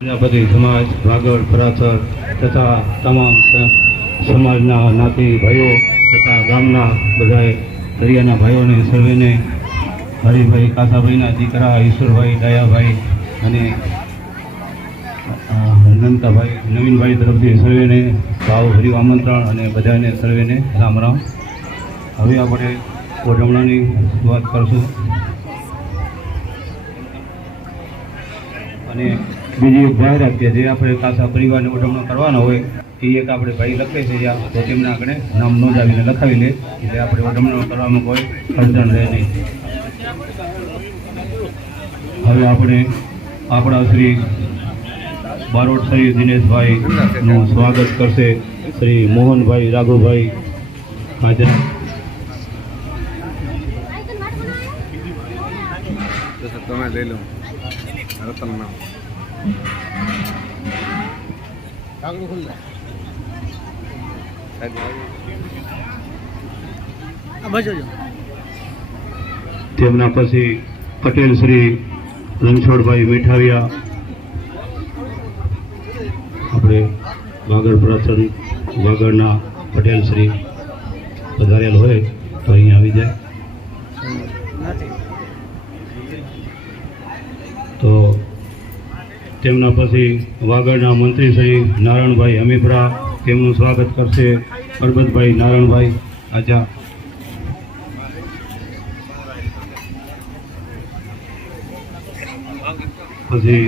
પ્રજાપતિ સમાજ વાગડ પરાસર તથા તમામ સમાજના નાતી ભાઈઓ તથા ગામના બધાએ દરિયાના ભાઈઓને સર્વેને હરિભાઈ કાસાભાઈના દીકરા ઈશ્વરભાઈ દયાભાઈ અને અ, નવીનભાઈ તરફથી સર્વેને ભાવભર્યું આમંત્રણ અને બધાને સર્વેને રામ રામ. હવે આપણે ઓઢમણાની શરૂઆત કરશું. અને બીજી એક જાહેરાત કે જે આપણે કાસા પરિવારને ઓઢમણો કરવાનો હોય એ એક આપણે ભાઈ લખે છે જ્યાં તો તેમના આગળ નામ નોંધાવીને લખાવી લે એટલે આપણે ઓઢમણો કરવામાં કોઈ અડચણ રહે નહીં. હવે આપણે આપણા શ્રી બારોટ શ્રી દિનેશભાઈ નું સ્વાગત કરશે શ્રી મોહનભાઈ રાઘુભાઈ હાજર. તમે લઈ લો. રતન નામ. તેમના પછી પટેલ શ્રી રણછોડભાઈ મીઠાવિયા. આપણે વાગડ પ્રસન્ન વાગડના પટેલ શ્રી વધારેલ હોય તો અહીંયા આવી જાય. તો તેમના પછી વાગડના મંત્રી શ્રી નારાયણભાઈ હમીફરા તેમનું સ્વાગત કરશે. અરબતભાઈ નારાયણભાઈ આજા. પછી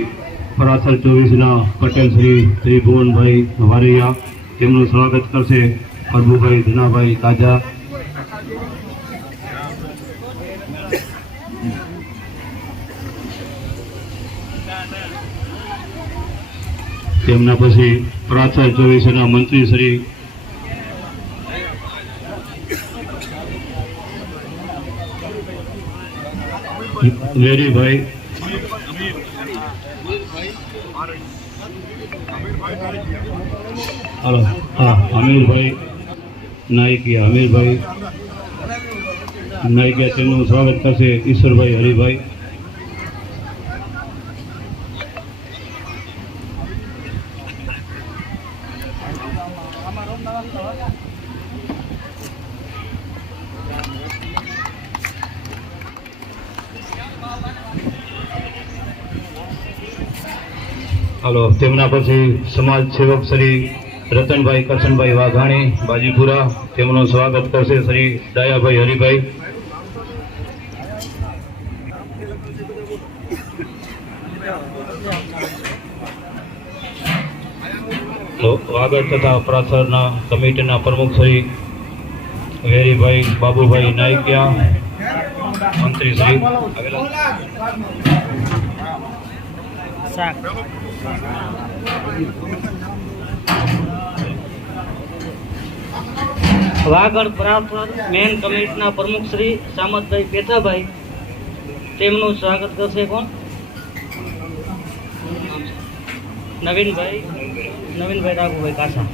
પરાસર ચોવીસના પટેલ શ્રી ત્રિભુવનભાઈ વારૈયા તેમનું સ્વાગત કરશે. અરબુભાઈ ધનાભાઈ કાજા તેમના પછી પરાસર ચોવીસના મંત્રી શ્રી વેરીભાઈ હાલો, હા, અમીરભાઈ નાયકિયા અમીરભાઈ નાયકિયા તેમનું સ્વાગત કરશે ઈશ્વરભાઈ હરિભાઈ હાલો તેમના પછી સમાજ સેવક શ્રી રતનભાઈ કરશનભાઈ વાઘાણી, બાજીપુરા, તેમનું સ્વાગત કરશે શ્રી ડાયાભાઈ હરિભાઈ. વાગડ તથા પ્રાથરના કમિટીના પ્રમુખ શ્રી વેરીભાઈ બાબુભાઈ નાયકિયા, મંત્રી શ્રી. આવેલા વાગડ બરાબર મેન કમિટીના પ્રમુખ શ્રી સામતભાઈ પેથાભાઈ. તેમનું સ્વાગત કરશે કોણ? નવીનભાઈ નવીનભાઈ રાઘુભાઈ કાસા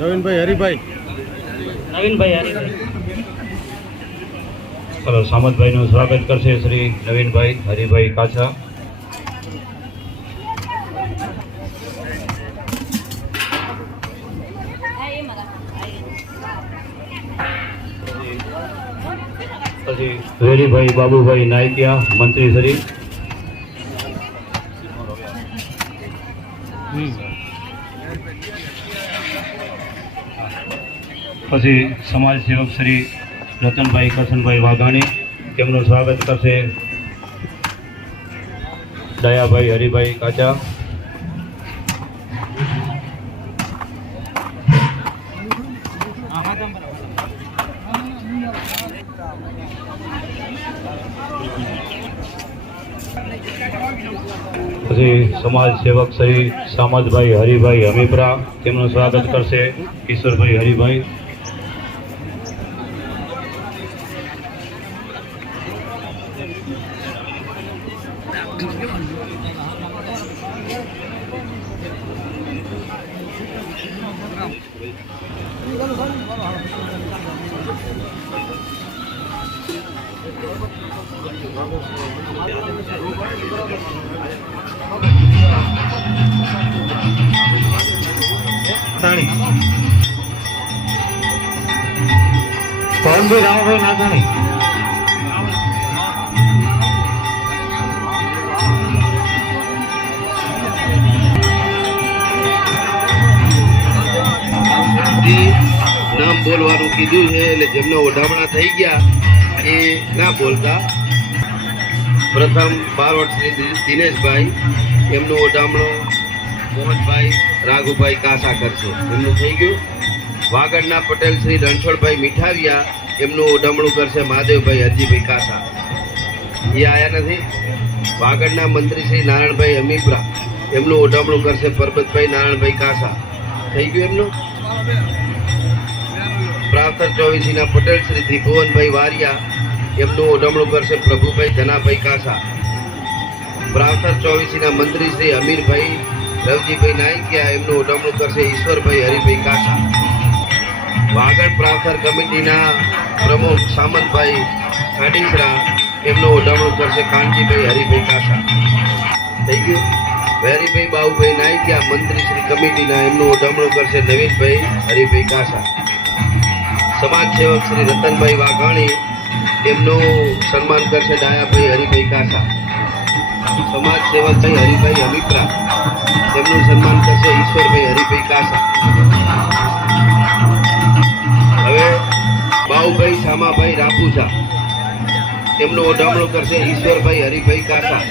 નવીનભાઈ હરિભાઈ. નવીનભાઈ હરિભાઈ. ચાલો સામતભાઈનું સ્વાગત કરશે શ્રી નવીનભાઈ હરિભાઈ કાછા પછી વેરીભાઈ બાબુભાઈ નાયકિયા, મંત્રી શ્રી. પછી સમાજ સેવક શ્રી રતનભાઈ કરશનભાઈ વાઘાણી, તેમનું સ્વાગત કરશે. દયાભાઈ હરિભાઈ કાચા. સમાજ સેવક શ્રી સામતભાઈ હરિભાઈ હમીપરા તેમનું સ્વાગત કરશે કિશોરભાઈ હરિભાઈ Thank you. નામ બોલવાનું કીધું છે, એટલે જેમના ઓઢામણા થઈ ગયા એ ના બોલતા. પ્રથમ બાર વર્ષ દિનેશભાઈ એમનું ઓઢામણું મોહનભાઈ, રાઘુભાઈ કાસા કરશે એમનું થઈ ગયું. વાગડના પટેલ શ્રી રણછોડભાઈ મીઠારિયા એમનું ઓઢામણું કરશે મહાદેવભાઈ હરજીભાઈ કાસા. એ આવ્યા નથી. વાગડના મંત્રી શ્રી નારાયણભાઈ અમીપરા એમનું ઓઢામણું કરશે પરબતભાઈ નારાયણભાઈ કાસા. થઈ ગયું એમનું? પ્રાર્થક ચોવીસીના પટેલ શ્રી ત્રિભુવનભાઈ વારિયા એમનું ઓઢમણું કરશે પ્રભુભાઈ ધનાભાઈ કાસા. પ્રાર્થક ચોવીસીના મંત્રી શ્રી અમીરભાઈ રવજીભાઈ નાયકિયા એમનું ઓઢમણું કરશે ઈશ્વરભાઈ હરિભાઈ કાસા. વાગડ પ્રાર્થક કમિટીના પ્રમુખ સામંતભાઈ ખાડીસરા એમનું ઓઢમણું કરશે કાનજીભાઈ હરિભાઈ કાસા. થઈ ગયું વેરીભાઈ બાબુભાઈ નાયકિયા મંત્રી શ્રી કમિટીના એમનું ઓઢમણું કરશે નવીનભાઈ હરિભાઈ કાસા. સમાજ સેવક શ્રી રતનભાઈ વાઘાણી એમનું સન્માન કરશે ડાયાભાઈ હરિભાઈ કાસા. સમાજ સેવક થઈ હરિભાઈ અમિત્રા. તેમનું સન્માન કરશે ઈશ્વરભાઈ હરિભાઈ કાસા. હવે બાઉભાઈ શામાભાઈ રાપુસા તેમનું ઓઢામણું કરશે ઈશ્વરભાઈ હરિભાઈ કાસા.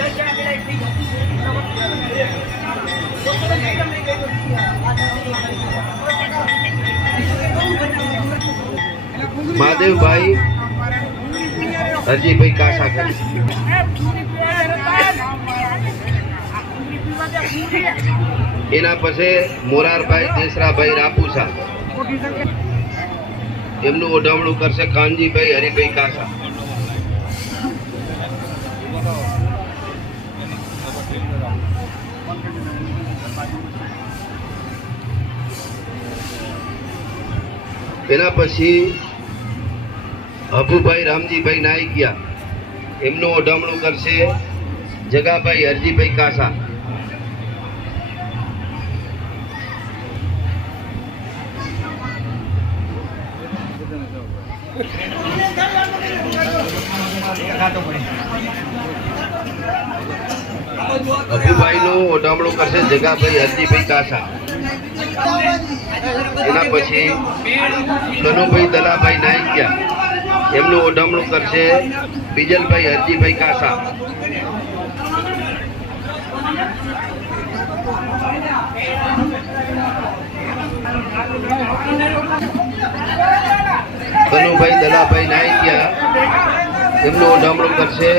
મહાદેવભાઈ હરજીભાઈ કાસા કરશે એના પછી મોરારભાઈ દેસરાભાઈ રાપુસા. એમનું ઓઢામણું કરશે કાનજીભાઈ હરિભાઈ કાસા. એના પછી અભુભાઈ રામજીભાઈ નાયકિયા. એમનું ઓઢામણું કરશે જગાભાઈ હરજીભાઈ કાસા. અભુભાઈનું કરશે જગાભાઈ હરજીભાઈ કાસા. એના પછી કનુભાઈ દલાભાઈ નાયકિયા. એમનું ઓઢામણું કરશે બીજલભાઈ હરજીભાઈ કાસા. કનુભાઈ દલાભાઈ નાયકિયા. એમનું ઓઢામણું કરશે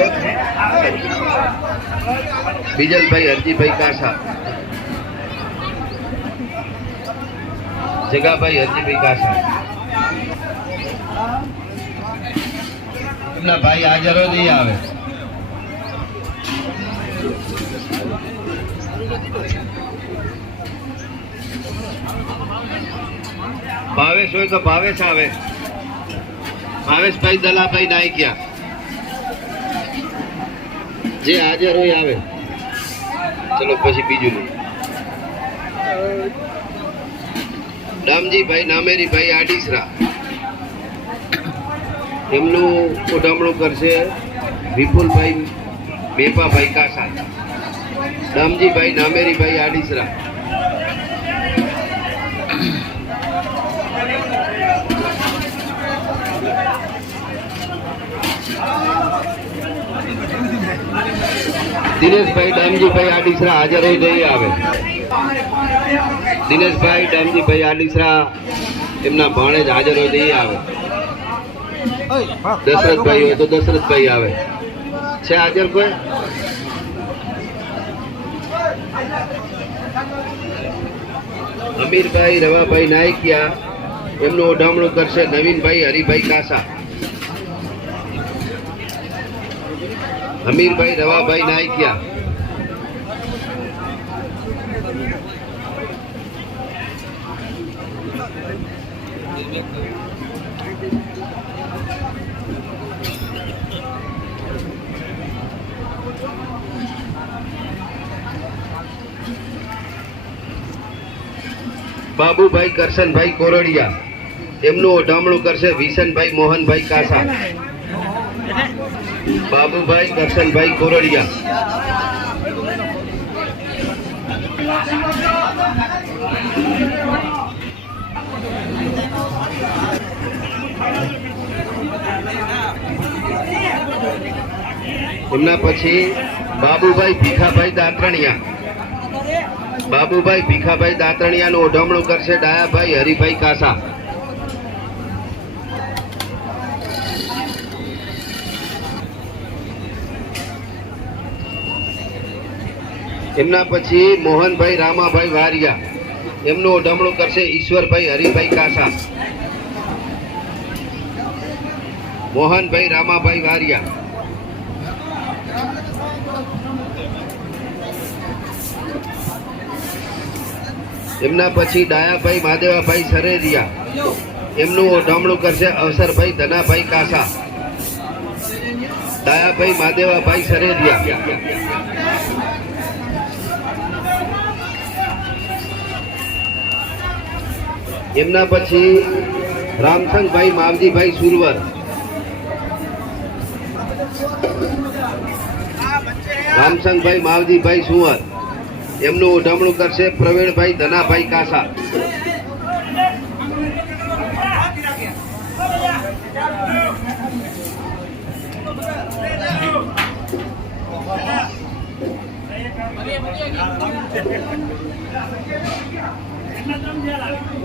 બીજલભાઈ હરજીભાઈ કાસા જગાભાઈ હરજીભાઈ કાસા એમના ભાઈ હાજરો નહીં આવે. ભાવેશ હોય તો ભાવેશ આવે. ભાવેશભાઈ દલાભાઈ નાયકિયા. જે હાજર હોય આવે. ચલો પછી બીજું નહીં દામજીભાઈ નામેરીભાઈ આડીસરા. એમનું ઓઢામણું કરશે વિપુલભાઈ મેપાભાઈ કાસા. દામજીભાઈ નામેરીભાઈ આડીસરા. દિનેશભાઈ દામજીભાઈ આડીસરા હાજર હોય તો આવે. દિનેશભાઈ દામજીભાઈ આડીસરા એમના ભાણેજ હાજર હોય તો આવે. દશરથભાઈ હોય તો દશરથભાઈ આવે. છે હાજર કોઈ? અમીરભાઈ, રવાભાઈ નાયકિયા, એમનું ઓઢામણું કરશે નવીનભાઈ, હરિભાઈ કાસા. અમીરભાઈ રવાભાઈ નાયકિયા બાબુભાઈ કરશનભાઈ કોરડિયા. એમનું ઓઢામણું કરશે વિશનભાઈ મોહનભાઈ કાસા. બાબુભાઈ દર્શનભાઈ કોરડિયા. એમના પછી બાબુભાઈ ભીખાભાઈ દાત્રણિયા. બાબુભાઈ ભીખાભાઈ દાત્રણિયાનું ઓઢમણું કરશે ડાયાભાઈ હરિભાઈ કાસા. એમના પછી મોહનભાઈ, રામાભાઈ વારિયા. એમનું ઓઢમણું કરશે ઈશ્વરભાઈ, હરિભાઈ કાસા. મોહનભાઈ, રામાભાઈ વારિયા. એમના પછી ડાયાભાઈ મહાદેવાભાઈ સરેરિયા. એમનું ઓઢમણું કરશે અવસરભાઈ ધનાભાઈ કાસા. ડાયાભાઈ મહાદેવાભાઈ સરેરિયા. એમના પછી રામસંગભાઈ માવજીભાઈ સુરવર. રામસંગભાઈ માવજીભાઈ સુવર. એમનું ઓઢામણું કરશે પ્રવીણભાઈ ધનાભાઈ કાસા.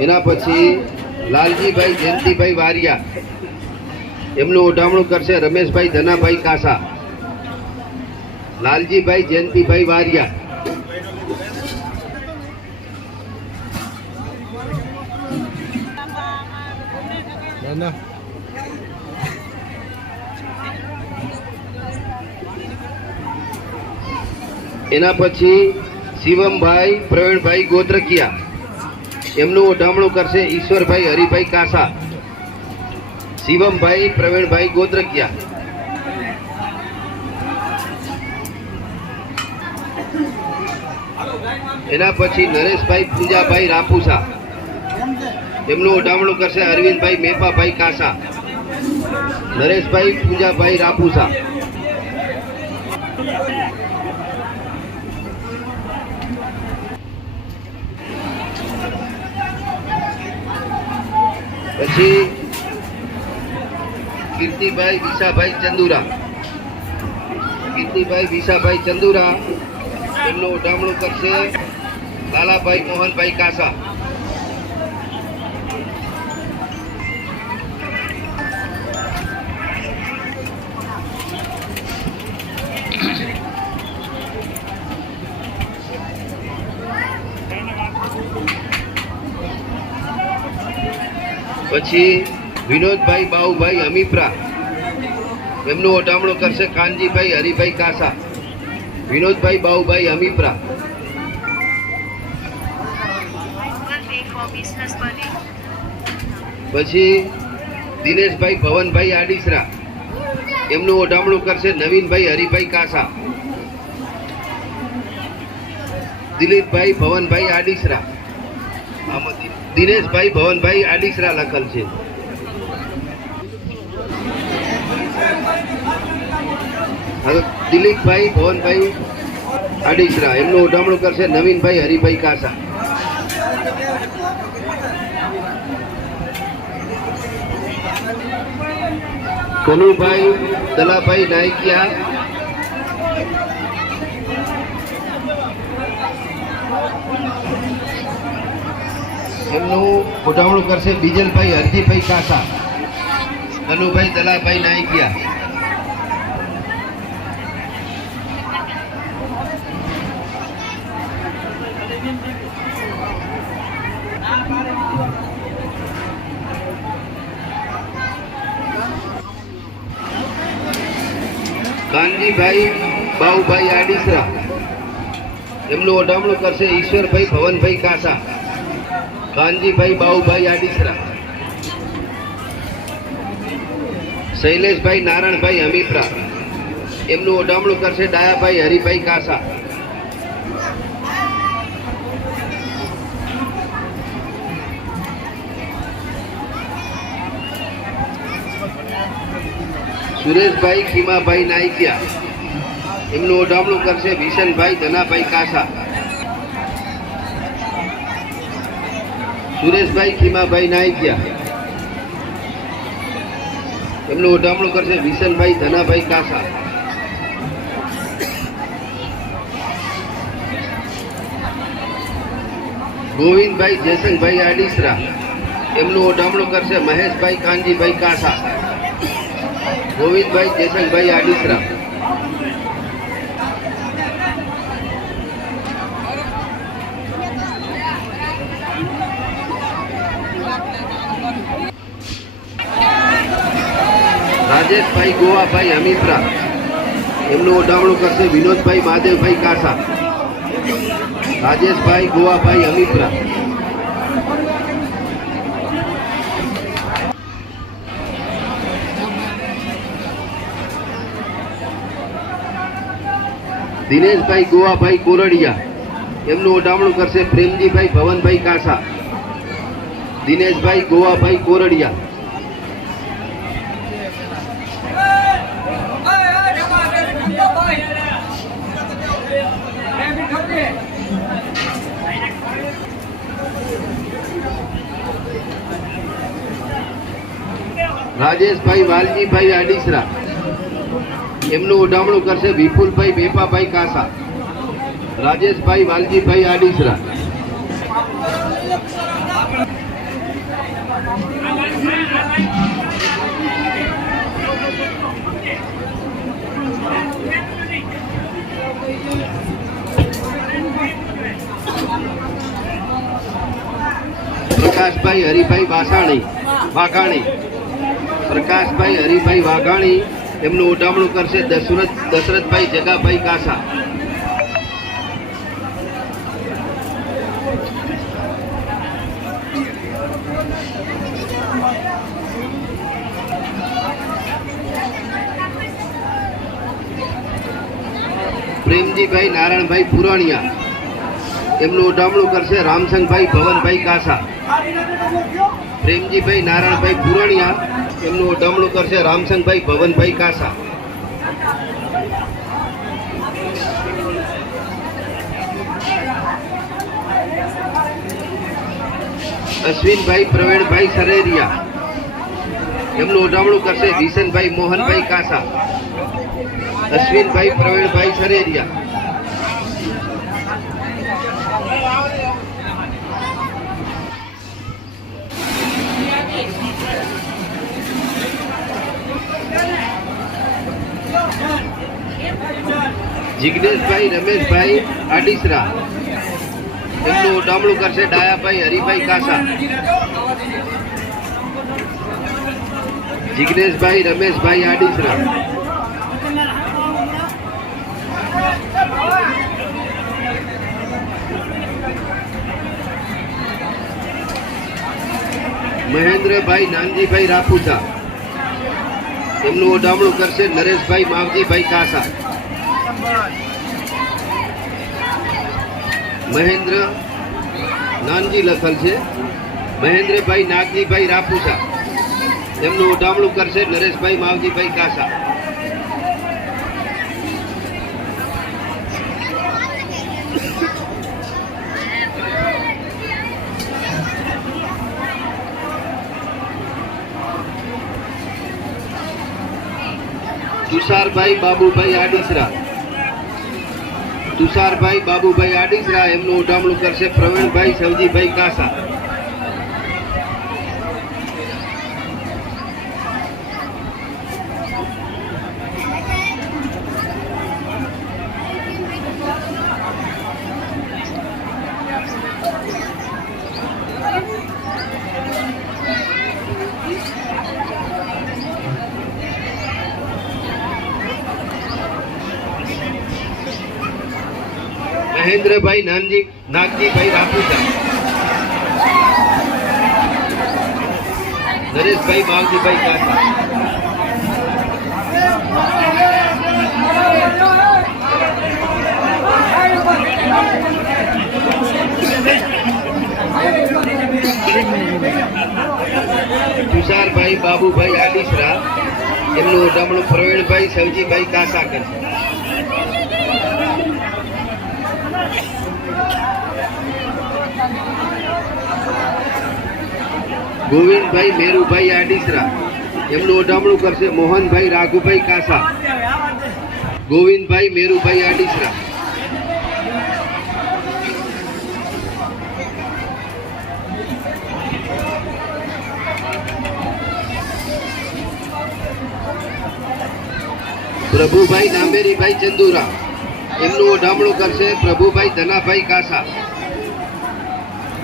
એના પછી લાલજીભાઈ જયંતિભાઈ વારિયા. એમનું ઓઢામણું કરશે રમેશભાઈ ધનાભાઈ કાસા. લાલજીભાઈ જયંતિભાઈ વારિયા. એના પછી શિવમભાઈ, પ્રવીણભાઈ ગોત્રકિયા એમનું ઓઢામણું કરશે ઈશ્વરભાઈ હરિભાઈ કાસા. શિવમભાઈ, પ્રવીણભાઈ ગોત્રકિયા એના પછી નરેશભાઈ પૂજાભાઈ રાપુસા. એમનું ઓઢામણું કરશે અરવિંદભાઈ મેપાભાઈ કાસા. નરેશભાઈ પૂજાભાઈ રાપુસા. પછી કીર્તિભાઈ વિશાભાઈ ચંદુરા. કીર્તિભાઈ વિશાભાઈ ચંદુરા. એમનું ઉડામણું કરશે લાલાભાઈ મોહનભાઈ કાસા. પછી વિનોદભાઈ, બાઉભાઈ અમીપરા એમનું ઓઢામણું કરશે કાનજીભાઈ હરિભાઈ કાસા, વિનોદભાઈ, બાઉભાઈ અમીપરા. પછી દિનેશભાઈ, ભવનભાઈ આડીસરા, એમનું ઓઢામણું કરશે નવીનભાઈ, હરિભાઈ કાસા દિલીપભાઈ, ભવનભાઈ આડીસરા આમાં દિનેશભાઈ, ભવનભાઈ આડીસરા લખલ છે. દિલીપભાઈ, ભવનભાઈ આડીસરા એમનું ઉડામણું કરશે નવીનભાઈ, હરિભાઈ કાસા. કનુભાઈ, દલાભાઈ નાયકિયા એમનું ગોઠવણું કરશે બીજલભાઈ હરજીભાઈ કાસા. કનુભાઈ દલાભાઈ નાયકિયા કાનજીભાઈ બાઉભાઈ આડીસરા. એમનું ઓઢામણું કરશે ઈશ્વરભાઈ ભવનભાઈ કાસા. કાનજીભાઈ બાઉભાઈ આડીસરા. શૈલેષભાઈ નારાયણભાઈ હમીપરા એમનું ઓઢામણું કરશે ડાયાભાઈ હરિભાઈ કાસા. સુરેશભાઈ ખીમાભાઈ નાઈકિયા એમનું ઓઢામણું કરશે ભીષણભાઈ ધનાભાઈ કાસા. સુરેશભાઈ ખીમાભાઈ નાઈકિયા એમનું ઓઢામણું કરશે વિશનભાઈ ધનાભાઈ કાસા. ગોવિંદભાઈ જયસંગભાઈ આડીસરા. એમનું ઓઢામણું કરશે મહેશભાઈ કાનજીભાઈ કાસા. ગોવિંદભાઈ જયસંગભાઈ આડીસરા. રાજેશભાઈ ગોવાભાઈ હમીત્રા એમનું ઓઢામણું કરશે વિનોદભાઈ મહાદેવભાઈ કાસા. રાજેશભાઈ ગોવાભાઈ હમીત્રા દિનેશભાઈ ગોવાભાઈ કોરડિયા. એમનું ઓઢામણું કરશે પ્રેમજીભાઈ ભવનભાઈ કાસા. દિનેશભાઈ ગોવાભાઈ કોરડિયા. રાજેશભાઈ વાલજીભાઈ આડીસરા. એમનું ઉડામણું કરશે વિપુલભાઈ બેપાભાઈ કાસા. રાજેશભાઈ વાલજીભાઈ આડીસરા. પ્રકાશભાઈ હરિભાઈ વાસાણી, વાઘાણી. પ્રકાશભાઈ, હરિભાઈ વાઘાણી, એમનું ઉઠામણું કરશે દશરથ, દશરથભાઈ જગાભાઈ કાસા. પ્રેમજીભાઈ નારાયણભાઈ પુરાણિયા, એમનું ઉઠામણું કરશે રામસંગભાઈ ભવનભાઈ કાસા. પ્રેમજીભાઈ નારાયણભાઈ પુરાણિયા એમનું ઉડામણું કરશે રામસંગભાઈ ભવનભાઈ કાસા. અશ્વિનભાઈ પ્રવીણભાઈ સરેરિયા. એમનું ઉડામણું કરશે વિશનભાઈ મોહનભાઈ કાસા. અશ્વિનભાઈ પ્રવીણભાઈ સરેરિયા. જિગ્નેશભાઈ રમેશભાઈ આડીસરા. એમનું ઓઢામણું કરશે ડાયાભાઈ, હરિભાઈ કાસા. જિગ્નેશભાઈ રમેશભાઈ આડીસરા. મહેન્દ્રભાઈ, નાનજીભાઈ રાપુસા. એમનું ઓઢામણું કરશે નરેશભાઈ, માવજીભાઈ કાસા. મહેન્દ્ર નાનજી લખલ છે. મહેન્દ્રભાઈ, નાગજીભાઈ રાપુસા. એમનું ઓઢામણું કરશે નરેશભાઈ, માવજીભાઈ કાસા. તુષારભાઈ, બાબુભાઈ આડીસરા. તુષારભાઈ બાબુભાઈ આડીસરા એમનું ઉડામણું કરશે પ્રવીણભાઈ સવજીભાઈ કાસા. મહેન્દ્રભાઈ નાનજી નાગજીભાઈ રાપુસા નરેશભાઈ માવજીભાઈ કાકા તુષારભાઈ, બાબુભાઈ આડીસરા એમનું ઉડામણું પ્રવીણભાઈ, સવજીભાઈ કાકા કરશે ગોવિંદભાઈ મેરુભાઈ આડીસરા. એમનું ઓઢામણું કરશે મોહનભાઈ રાઘુભાઈ કાસા. ગોવિંદભાઈ મેરુભાઈ આડીસરા. પ્રભુભાઈ નામેરીભાઈ ચંદુરા. એમનું ઓઢામણું કરશે પ્રભુભાઈ ધનાભાઈ કાસા.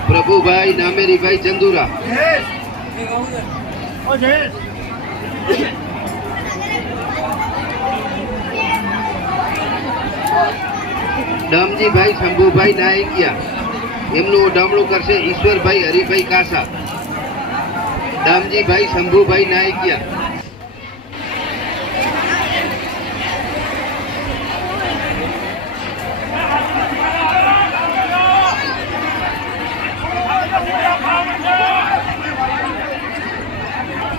પ્રભુભાઈ નામેરીભાઈ ચંદુરા. દામજીભાઈ શંભુભાઈ નાયકિયા. એમનું ઓઢામણું કરશે ઈશ્વરભાઈ હરિભાઈ કાસા. દામજીભાઈ શંભુભાઈ નાયકિયા.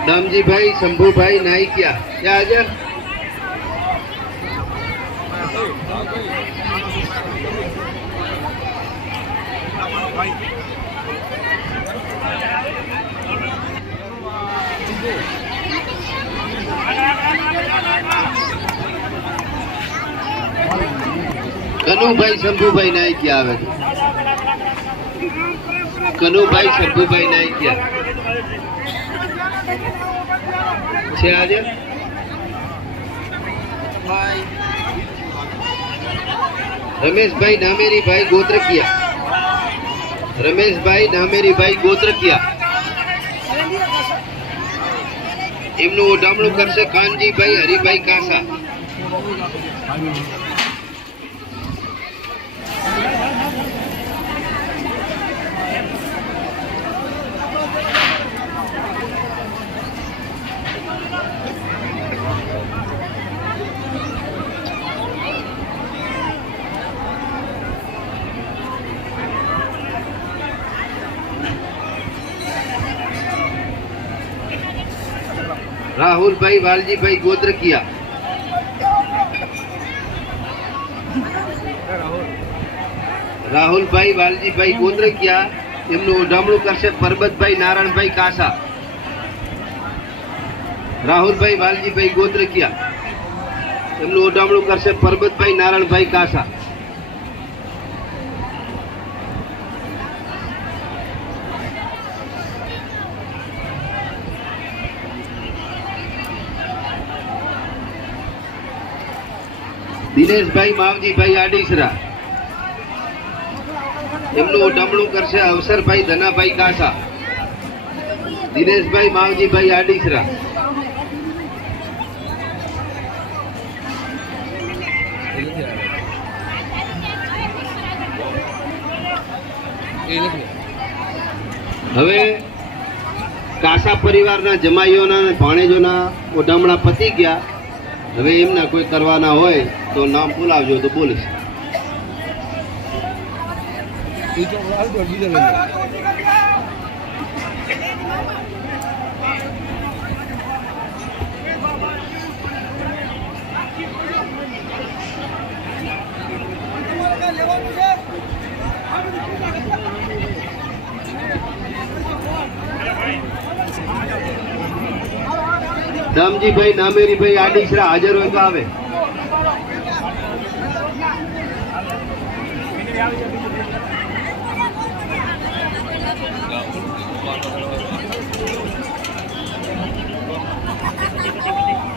દામજીભાઈ શંભુભાઈ નાયકિયા. ક્યાં હાજર કનુભાઈ શંભુભાઈ નાઈકિયા આવે છે. કનુભાઈ શંભુભાઈ નાયકિયા. છે આજે? રમેશભાઈ ડામેરીભાઈ ગોત્રકિયા. રમેશભાઈ ડામેરીભાઈ ગોત્રકિયા. એમનું ઓઢામણું કરશે કાનજીભાઈ હરિભાઈ કાસા. રાહુલભાઈ વાલજીભાઈ ગોત્રકિયા રાહુલભાઈ વાલજીભાઈ ગોત્રકિયા એમનું ઓઢામણું કરશે પરબતભાઈ નારાયણભાઈ કાસા. રાહુલભાઈ વાલજીભાઈ ગોત્રકિયા એમનું ઓઢામણું કરશે પરબતભાઈ નારાયણભાઈ કાસા. દિનેશભાઈ માવજીભાઈ આડીસરા. એમનું ઓઢામણું કરશે અવસરભાઈ ધનાભાઈ કાસા. દિનેશભાઈ માવજીભાઈ આડીસરા. હવે કાસા પરિવારના જમાઈઓના ભાણેજોના ઓઢામણા પતી ગયા. હવે એમના કોઈ કરવાના હોય તો નામ બોલાવજો તો બોલીશ દામજીભાઈ નામેરીભાઈ આડીસરા હાજર હોય તો આવે.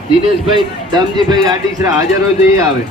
દિનેશભાઈ દામજીભાઈ આડીસરા હાજર હોય તો એ આવે.